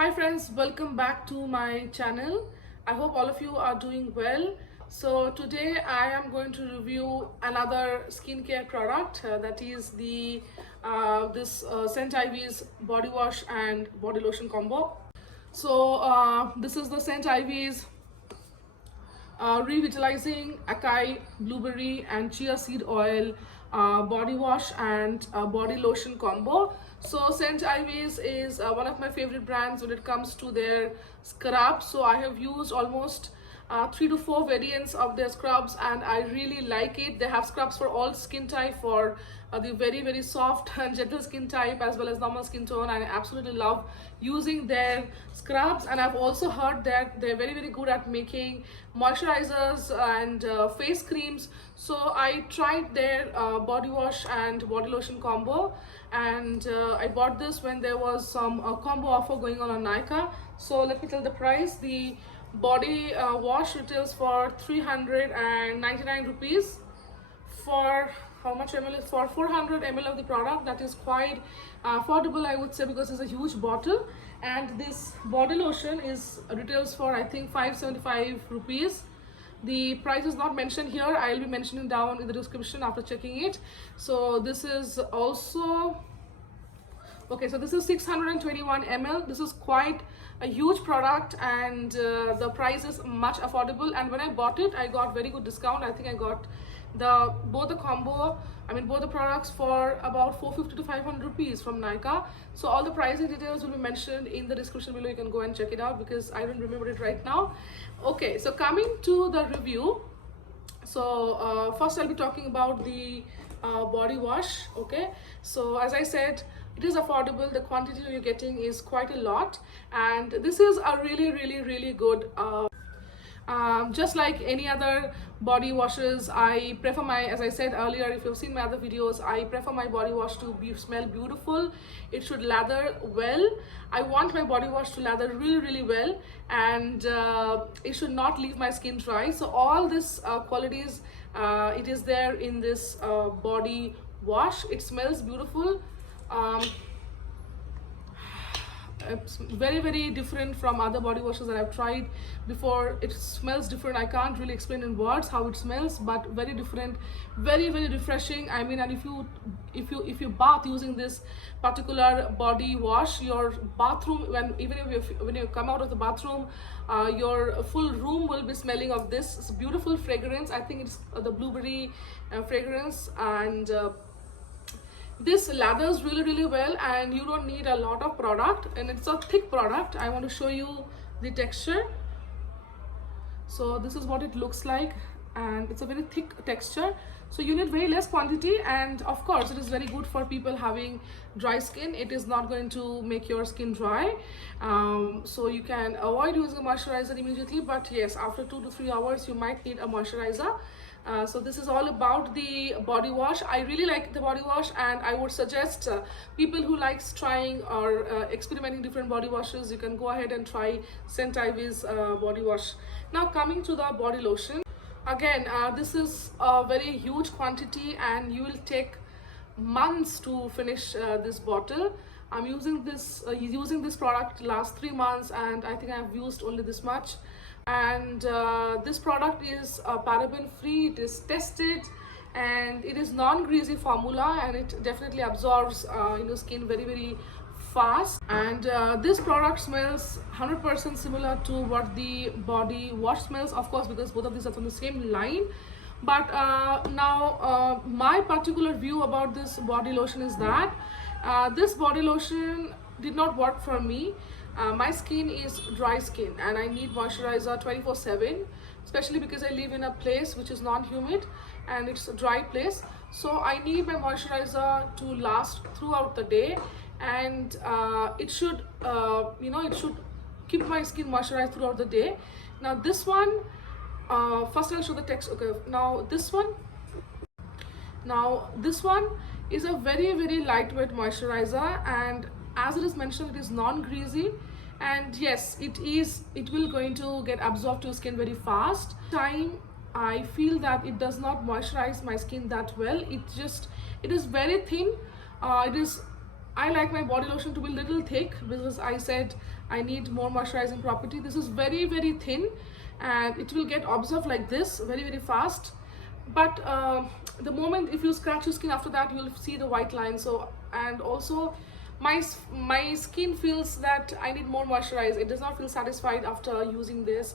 Hi friends, welcome back to my channel. I hope all of you are doing well. So today I am going to review another skincare product that is the this St. Ivy's body wash and body lotion combo. So this is the St. Ivy's revitalizing acai, blueberry and chia seed oil body wash and body lotion combo. So St. Ivy's is one of my favorite brands when it comes to their scrubs. So I have used almost 3 to 4 variants of their scrubs and I really like it. They have scrubs for all skin type, for the very soft and gentle skin type as well as normal skin tone. I absolutely love using their scrubs, and I've also heard that they're very good at making moisturizers and face creams. So I tried their body wash and body lotion combo, and I bought this when there was some combo offer going on Nykaa. So let me tell the price. The body wash retails for 399 rupees. For how much ml is for 400 ml of the product? That is quite affordable, I would say, because it's a huge bottle. And this body lotion is retails for I think 575 rupees. The price is not mentioned here. I'll be mentioning down in the description after checking it. So this is also okay, so this is 621 ml. This is quite a huge product, and the price is much affordable. And when I bought it, I got very good discount. I think I got both the products for about 450 to 500 rupees from Nykaa. So all the pricing details will be mentioned in the description below. You can go and check it out because I don't remember it right now. Okay, so coming to the review. So first I'll be talking about the body wash. Okay, so as I said, it is affordable. The quantity you're getting is quite a lot, and this is a really good just like any other body washes, I prefer my, as I said earlier, if you've seen my other videos, I prefer my body wash to smell beautiful. It should lather well. I want my body wash to lather really well, and it should not leave my skin dry. So all this qualities, it is there in this body wash. It smells beautiful. It's very different from other body washes that I've tried before. It smells different. I can't really explain in words how it smells, but very different, very refreshing. I mean, and if you bath using this particular body wash, your bathroom, when you come out of the bathroom, your full room will be smelling of this beautiful fragrance. I think it's the blueberry fragrance, and this lathers really well, and you don't need a lot of product, and it's a thick product. I want to show you the texture. So this is what it looks like, and it's a very thick texture. So you need very less quantity, and of course it is very good for people having dry skin. It is not going to make your skin dry, so you can avoid using a moisturizer immediately, but yes, after 2 to 3 hours you might need a moisturizer. So this is all about the body wash. I really like the body wash, and I would suggest people who likes trying or experimenting different body washes, you can go ahead and try St. Ivy's body wash. Now coming to the body lotion, again this is a very huge quantity, and you will take months to finish this bottle. I'm using this product last 3 months, and I think I've used only this much. And this product is paraben free. It is tested, and it is non-greasy formula, and it definitely absorbs in your skin very fast. And this product smells 100% similar to what the body wash smells, of course, because both of these are from the same line. But now my particular view about this body lotion is that this body lotion did not work for me. My skin is dry skin, and I need moisturizer 24/7, especially because I live in a place which is non-humid and it's a dry place. So I need my moisturizer to last throughout the day, and it should it should keep my skin moisturized throughout the day. Now this one, first I'll show the text. Okay, now this one is a very lightweight moisturizer, and as it is mentioned, it is non-greasy, and yes, it will going to get absorbed to your skin very fast. I feel that it does not moisturize my skin that well. It is very thin. I like my body lotion to be a little thick because I said I need more moisturizing property. This is very, very thin and it will get absorbed like this very, very fast. But the moment if you scratch your skin, after that you'll see the white line. So, and also my skin feels that I need more moisturize. It does not feel satisfied after using this.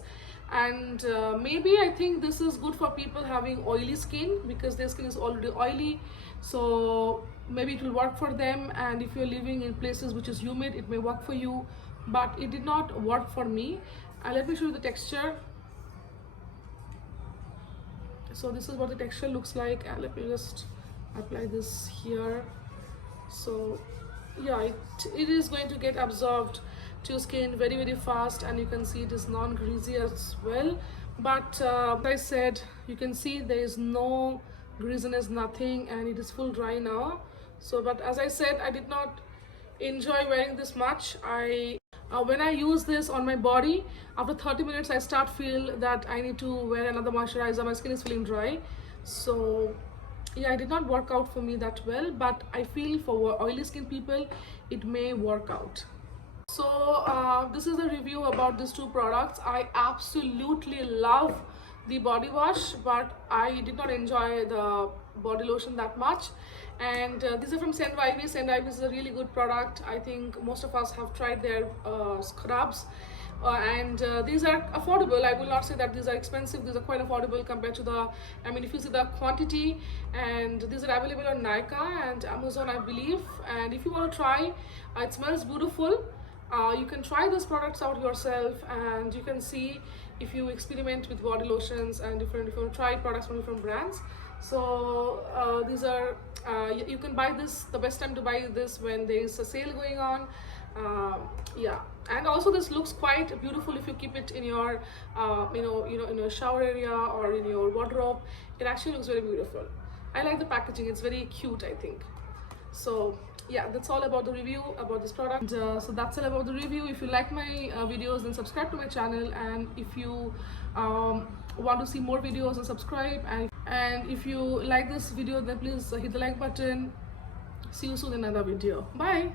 And maybe I think this is good for people having oily skin because their skin is already oily, so maybe it will work for them. And if you're living in places which is humid, it may work for you, but it did not work for me. And let me show you the texture. So this is what the texture looks like, and let me just apply this here. So yeah, it is going to get absorbed to your skin very, very fast, and you can see it is non-greasy as well. But like I said, you can see there is no greasiness, nothing, and it is full dry now. So but as I said, I did not enjoy wearing this much. When I use this on my body, after 30 minutes I start feel that I need to wear another moisturizer. My skin is feeling dry. So yeah, it did not work out for me that well, but I feel for oily skin people it may work out. So this is a review about these two products. I absolutely love the body wash, but I did not enjoy the body lotion that much. And these are from Scent Vibes. Scent Vibes is a really good product. I think most of us have tried their scrubs. And these are affordable. I will not say that these are expensive. These are quite affordable compared to the, I mean, if you see the quantity, and these are available on Nykaa and Amazon, I believe. And if you want to try, it smells beautiful. You can try these products out yourself, and you can see if you experiment with body lotions and if you try products from different brands. So these are you can buy this. The best time to buy this when there is a sale going on. Yeah, and also this looks quite beautiful if you keep it in your in your shower area or in your wardrobe. It actually looks very beautiful. I like the packaging. It's very cute, I think. So yeah, that's all about the review about this product. And, so that's all about the review. If you like my videos, then subscribe to my channel, and if you want to see more videos, then subscribe. And if you like this video, then please hit the like button. See you soon in another video. Bye.